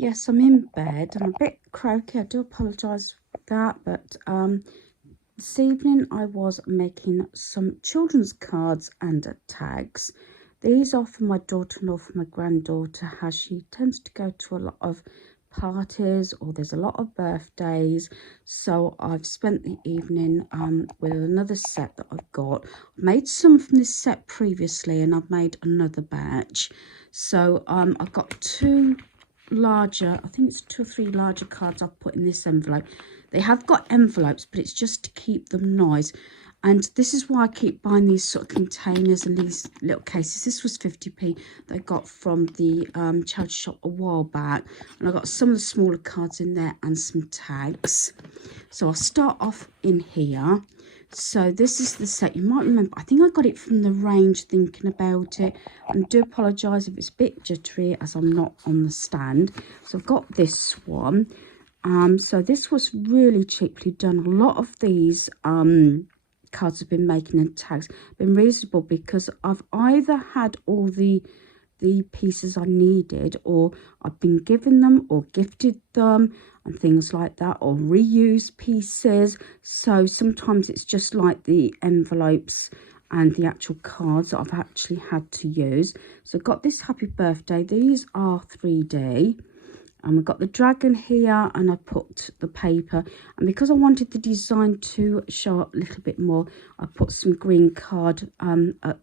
Yes, I'm in bed. I'm a bit croaky. I do apologise for that. But this evening I was making some children's cards and tags. These are for my daughter-in-law, for my granddaughter, as she tends to go to a lot of parties or there's a lot of birthdays. So I've spent the evening with another set that I've got. I've made some from this set previously and I've made another batch. So I've got two larger, I think it's 2 or 3 larger cards I've put in this envelope. They have got envelopes, but it's just to keep them nice. And this is why I keep buying these sort of containers and these little cases. This was 50p that I got from the charity shop a while back. And I got some of the smaller cards in there and some tags. So I'll start off in here. So this is the set. You might remember, I think I got it from the range thinking about it. And I do apologise if it's a bit jittery as I'm not on the stand. So I've got this one. So this was really cheaply done. A lot of these cards have been making and tags been reasonable because I've either had all the pieces I needed, or I've been given them or gifted them and things like that, or reused pieces. So sometimes it's just like the envelopes and the actual cards that I've actually had to use. So I've got this happy birthday. These are 3D. And we've got the dragon here, and I put the paper, and because I wanted the design to show up a little bit more, I put some green card at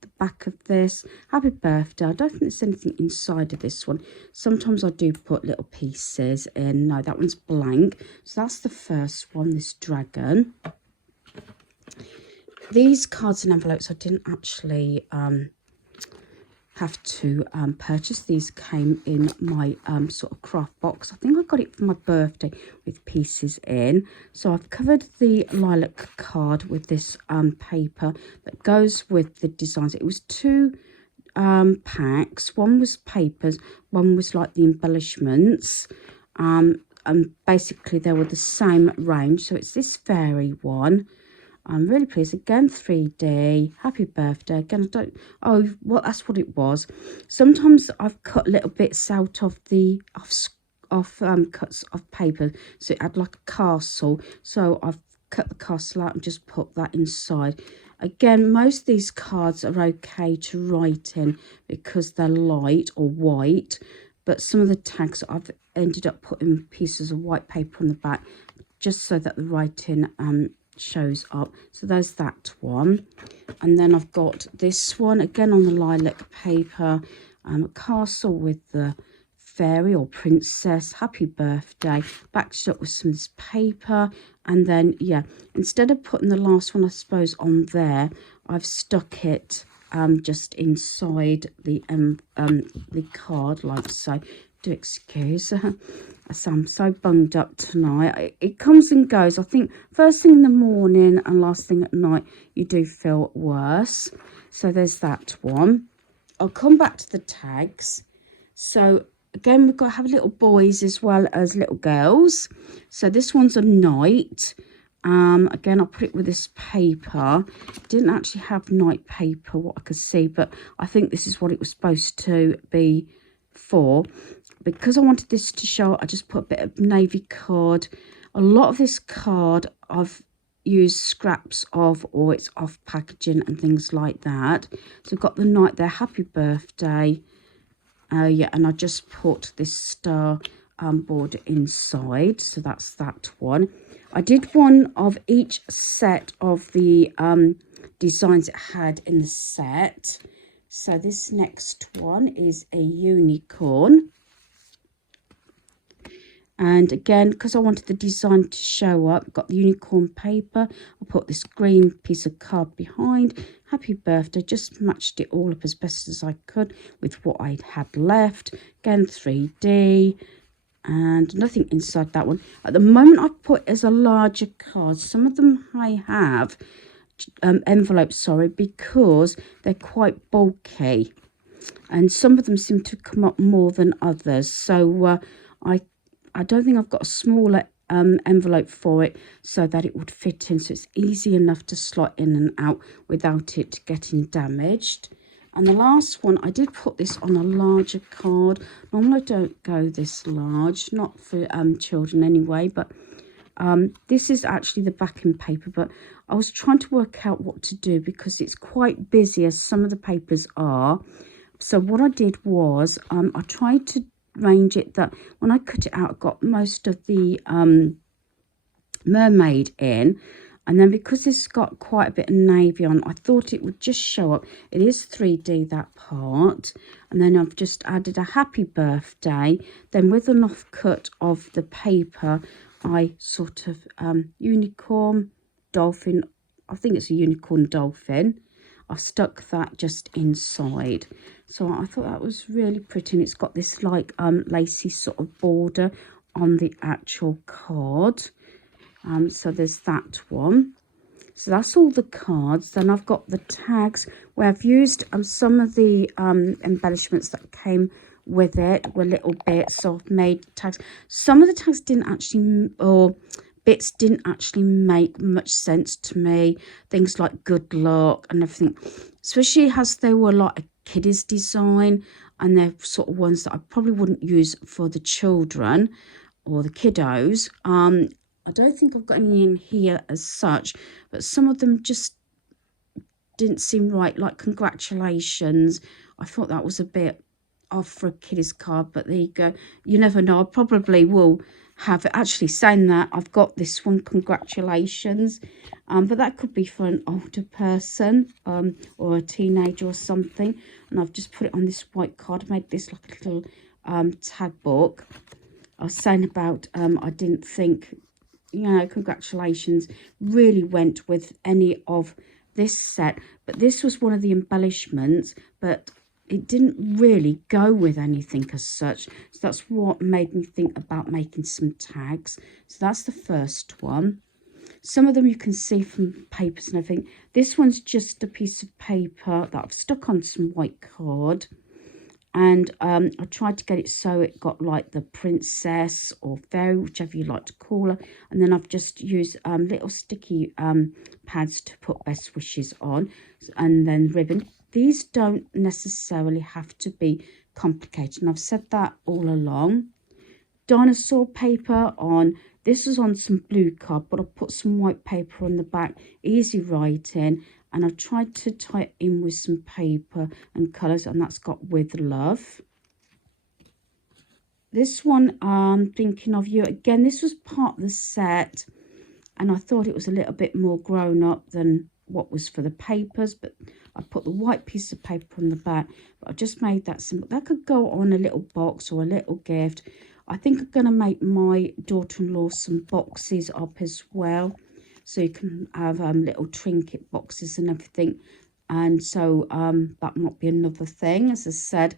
the back of this. Happy birthday. I don't think there's anything inside of this one. Sometimes I do put little pieces in. No, that one's blank. So that's the first one, this dragon. These cards and envelopes I didn't actually have to purchase. These came in my sort of craft box. I think I got it for my birthday with pieces in. So I've covered the lilac card with this paper that goes with the designs. It was 2 packs. One was papers, one was like the embellishments, and basically they were the same range. So it's this fairy one. I'm really pleased. Again, 3D. Happy birthday. Again, I don't... Oh, well, that's what it was. Sometimes I've cut little bits out of the... cuts of paper. So it had like a castle. So I've cut the castle out and just put that inside. Again, most of these cards are okay to write in because they're light or white. But some of the tags I've ended up putting pieces of white paper on the back just so that the writing shows up. So there's that one, and then I've got this one again on the lilac paper, a castle with the fairy or princess, happy birthday, backed up with some of this paper. And then yeah, instead of putting the last one I suppose on there, I've stuck it just inside the card like so. Do excuse I'm so bunged up tonight. It comes and goes. I think first thing in the morning and last thing at night you do feel worse. So there's that one. I'll come back to the tags. So again, we've got to have little boys as well as little girls. So this one's a knight. Again, I'll put it with this paper. Didn't actually have knight paper, what I could see, but I think this is what it was supposed to be for. Because I wanted this to show, I just put a bit of navy card. A lot of this card I've used scraps of, or it's off packaging and things like that. So I've got the knight there, happy birthday. Yeah, and I just put this star border inside. So that's that one. I did one of each set of the designs it had in the set. So this next one is a unicorn. And again, because I wanted the design to show up, got the unicorn paper. I put this green piece of card behind. Happy birthday. Just matched it all up as best as I could with what I had left. Again, 3D. And nothing inside that one. At the moment, I put as a larger card. Some of them I have envelopes, sorry, because they're quite bulky. And some of them seem to come up more than others. So I don't think I've got a smaller envelope for it so that it would fit in. So it's easy enough to slot in and out without it getting damaged. And the last one, I did put this on a larger card. Normally I don't go this large, not for children anyway, but this is actually the backing paper, but I was trying to work out what to do because it's quite busy as some of the papers are. So what I did was I tried to arrange it that when I cut it out, I got most of the mermaid in. And then because it's got quite a bit of navy on, I thought it would just show up. It is 3D, that part. And then I've just added a happy birthday. Then with an offcut of the paper, I sort of unicorn, dolphin. I think it's a unicorn dolphin. I stuck that just inside. So I thought that was really pretty. And it's got this like lacy sort of border on the actual card. So there's that one. So that's all the cards. Then I've got the tags where I've used some of the embellishments that came with it were little bits. So I've made tags. Some of the tags didn't actually, or bits didn't actually make much sense to me. Things like good luck and everything, especially as they were like a kiddies design, and they're sort of ones that I probably wouldn't use for the children or the kiddos. I don't think I've got any in here as such, but some of them just didn't seem right, like congratulations. I thought that was a bit off for a kiddies card, but there you go. You never know. I probably will have it. Actually, saying that, I've got this one, congratulations. But that could be for an older person or a teenager or something. And I've just put it on this white card. I made this like a little tag book. I was saying about I didn't think, you know, congratulations really went with any of this set, but this was one of the embellishments, but it didn't really go with anything as such. So that's what made me think about making some tags. So that's the first one. Some of them you can see from papers and everything. This one's just a piece of paper that I've stuck on some white card. And I tried to get it so it got like the princess or fairy, whichever you like to call her. And then I've just used little sticky pads to put best wishes on. And then ribbon. These don't necessarily have to be complicated. And I've said that all along. Dinosaur paper on. This was on some blue card, but I put some white paper on the back. Easy writing. And I've tried to tie it in with some paper and colours, and that's got with love. This one, thinking of you. Again, this was part of the set, and I thought it was a little bit more grown up than what was for the papers, but I put the white piece of paper on the back. But I just made that simple. That could go on a little box or a little gift. I think I'm going to make my daughter-in-law some boxes up as well. So you can have little trinket boxes and everything. And so that might be another thing. As I said,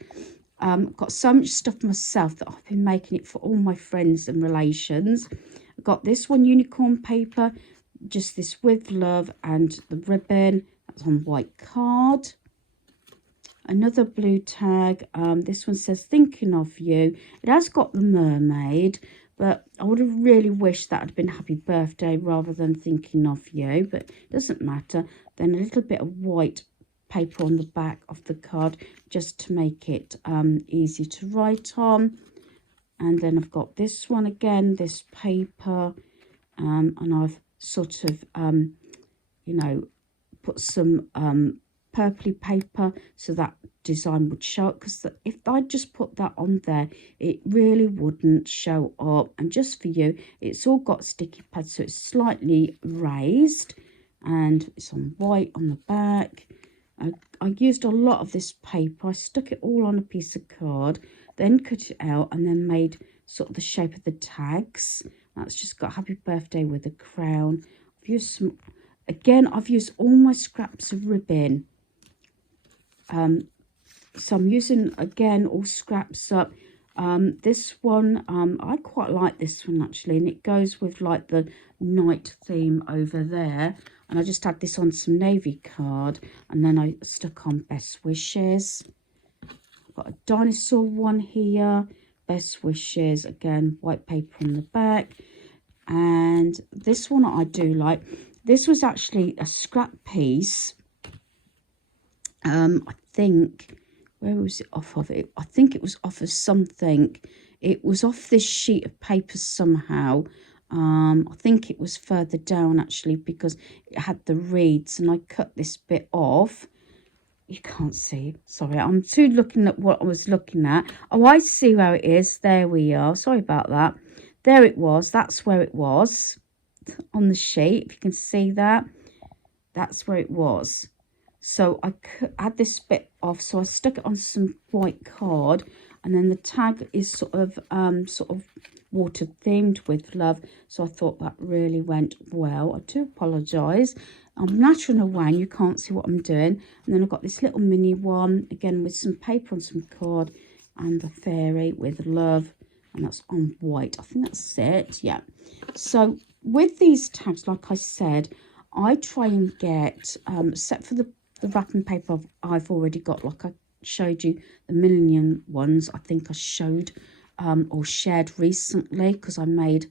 I've got so much stuff myself that I've been making it for all my friends and relations. I've got this one, unicorn paper, just this with love and the ribbon. That's on white card. Another blue tag. This one says thinking of you. It has got the mermaid. But I would have really wished that had been happy birthday rather than thinking of you. But it doesn't matter. Then a little bit of white paper on the back of the card just to make it easy to write on. And then I've got this one again, this paper. And I've sort of, you know, put some purpley paper so that design would show up, because if I just put that on there it really wouldn't show up. And just for you, it's all got sticky pads, so it's slightly raised and it's on white on the back. I used a lot of this paper. I stuck it all on a piece of card, then cut it out and then made sort of the shape of the tags. That's just got happy birthday with a crown. I've used some, again, I've used all my scraps of ribbon. So I'm using, again, all scraps up. This one, I quite like this one actually, and it goes with like the night theme over there. And I just had this on some navy card, and then I stuck on best wishes. I've got a dinosaur one here, best wishes, again, white paper on the back. And this one I do like. This was actually a scrap piece. I think, where was it off of? It, I think it was off of something. It was off this sheet of paper somehow. I think it was further down actually, because it had the reeds, and I cut this bit off. You can't see. Sorry, I'm too looking at what I was looking at. Oh, I see where it is. There we are. Sorry about that. There it was. That's where it was on the sheet. If you can see that, that's where it was. So I had this bit off. So I stuck it on some white card, and then the tag is sort of water themed with love. So I thought that really went well. I do apologise. I'm nattering away and you can't see what I'm doing. And then I've got this little mini one, again with some paper on some card, and the fairy with love, and that's on white. I think that's it, yeah. So with these tags, like I said, I try and get, except for the wrapping paper I've already got, like I showed you the million ones I think I showed or shared recently, because I made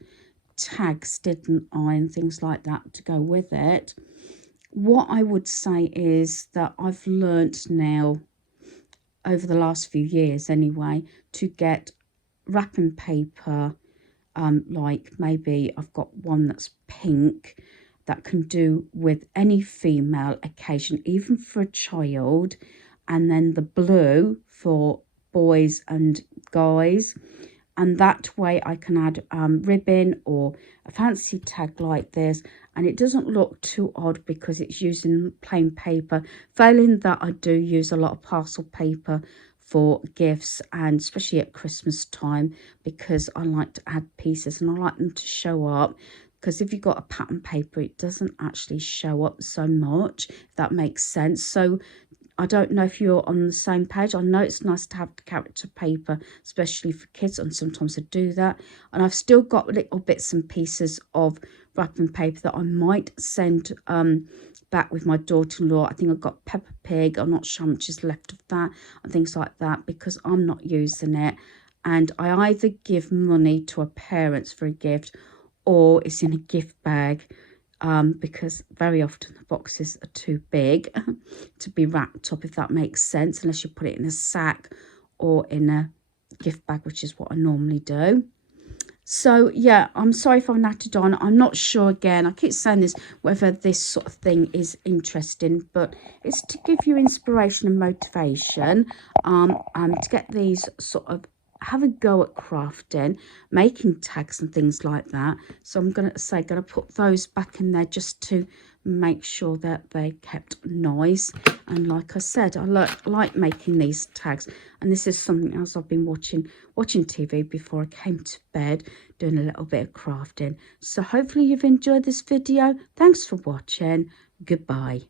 tags, didn't I, and things like that to go with it. What I would say is that I've learnt now, over the last few years anyway, to get wrapping paper, like maybe I've got one that's pink, that can do with any female occasion, even for a child, and then the blue for boys and guys. And that way I can add ribbon or a fancy tag like this, and it doesn't look too odd because it's using plain paper. Failing that, I do use a lot of parcel paper for gifts, and especially at Christmas time, because I like to add pieces and I like them to show up. Because if you've got a pattern paper, it doesn't actually show up so much, if that makes sense. So I don't know if you're on the same page. I know it's nice to have the character paper, especially for kids, and sometimes I do that. And I've still got little bits and pieces of wrapping paper that I might send back with my daughter-in-law. I think I've got Peppa Pig. I'm not sure how much is left of that and things like that, because I'm not using it. And I either give money to our parents for a gift, or it's in a gift bag, because very often the boxes are too big to be wrapped up, if that makes sense, unless you put it in a sack or in a gift bag, which is what I normally do. So yeah, I'm sorry if I've nattered on. I'm not sure, again, I keep saying this, whether this sort of thing is interesting, but it's to give you inspiration and motivation, to get these sort of, have a go at crafting, making tags and things like that. So I'm going to put those back in there just to make sure that they kept nice. And like I said, I like making these tags, and this is something else I've been watching TV before I came to bed, doing a little bit of crafting. So hopefully you've enjoyed this video. Thanks for watching. Goodbye.